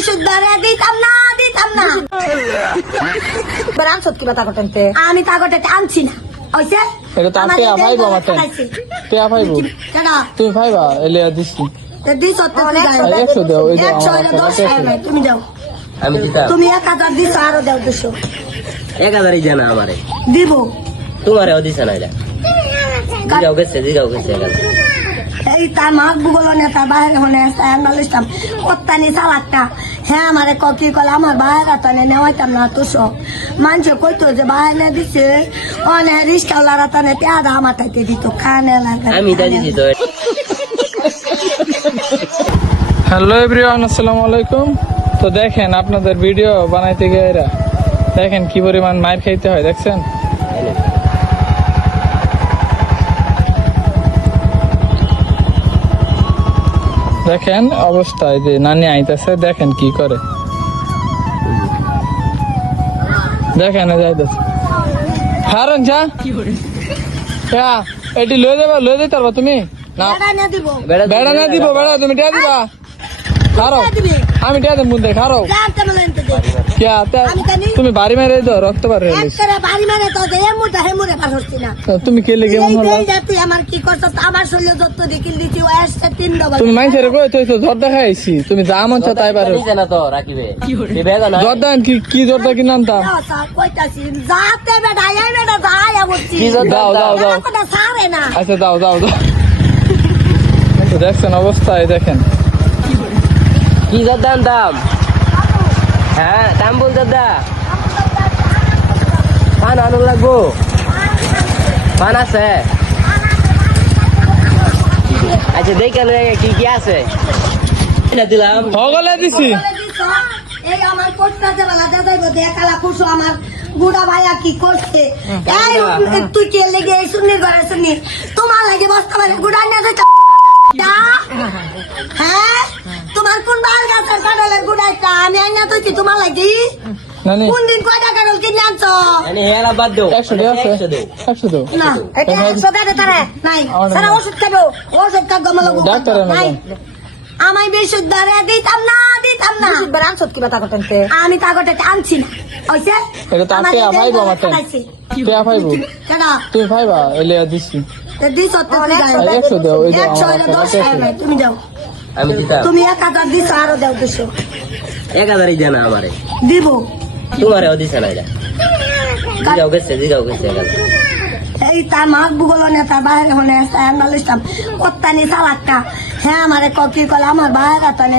বিশুদ্ধারে দিতাম না রানছত কিবা তা করতে আমি তাগটে আনছি না হইছে এটা তো আপনি ভাইবো মাতে তে ভাইবো তুমি ভাইবা এলে দিছি দিস হতে 100 দাও এই যে 110 তুমি যাও আমি দিতাম তুমি 1000 দিছ আরো দাও 200 1000ই জানা আমারে দিব তোমারেও দিছ না এটা দিগাও গেছে 1000 এই তার মাক বুগলো না তার বাইরে হনে আনালিস্টাম কত্তানি সালাকটা হ্যাঁ আমারে কি কলে আমার বাইরে তানে নেওয়াইতাম না তো সব মানুষে কইতো যে বাইরে দিছে অনে রিস্কাওয়ালারা তানে পেয়াদা আমার তাইতে দিত খানে লাগা আমি দাদি দিত হ্যালো এভরিওয়ান আসসালামু আলাইকুম। তো দেখেন আপনাদের ভিডিও বানাইতে গিয়ে এরা দেখেন কি পরিমাণ মার খাইতে হয় দেখছেন। দেখেন অবস্থায় যে নানি আইতাছে দেখেন কি করে দেখেন যাইতেছে হারন যা এটি লয়ে যাইতে পারবা তুমি না দিব বেড়া না দিব বেড়া তুমি টিয়া দিবা খারো আমি টিয়া দেব মুন্দে খারো তুমি বাড়ি মেরে দাও রক্ত বার হয়ে গেছে বাড়ি মানে তো হেমুরে পার হচ্ছি না তুমি কে লেগে মন হলো তুই আমার কি করছ আমার শরীরে যত দেখিল দিছি ওই আসছে 3 ডবল তুমি মাইছেরে কই তুই জ্বর দেখাইছি তুমি যা মন চাও তাই পারো দিছে না তো রাখিবে এই বেগা না জ্বর দেন কি জ্বরটা কি নামতাম কইতাছি যাতে বেটা আই বেটা যাই বলছি দাও কথা সারে না আচ্ছা দাও তো দেখছেন অবস্থায় দেখেন কি দাম হ্যাঁ দাম বল দাদা পান আনো লাগবো পান আছে আচ্ছা দেখেন কি আছে এটা দিলাম হগলে দিছি এই আমার কোটটা দেওয়ালা যাইবো দেখালা খুশো আমার বুড়া ভাইয়া কি করছে এই তুই কে লেগে এই সুন্নির ঘরে শুনি তোমার লাগে বস্তা মানে গুড়া নিয়ে যাইতা হ্যাঁ তোমার কোন বার গাছের কাটলের গুড়াইটা আমি আইনা তুই তোমার লাগি নানি কোন দিন কয়টা কাটল কিনে আনছো মানে হেলা বাদ দাও 100 দাও 100 দাও না এটা 100 দে তারে নাই সারা ওষুধ খাবো ওষুধ খাবো মালা ডাক্তার নাই আমি বিশুদ্ধারে দিতাম না রানছত কিবা তা করতে আমি তাগটে আনছি না হইছে এটা তো আপনি ভাইবো মাতে তে ভাইবো কেডা তুমি ভাইবা এলে দিছি দিস হতে 100 দাও এই যে 110 তুমি যাও আমি দিতাম তুমি 1000 দিছ আরো দাও 200 1000ই জানা আমারে দিব তোমারেও দিছ না এটা দিগাও গেছে 1000 এই তার মাক বুগলো না তার বাইরে হনে আনালিস্টাম কত্তানি সালাকটা হ্যাঁ আমারে কি কলে আমার বাইরে তানে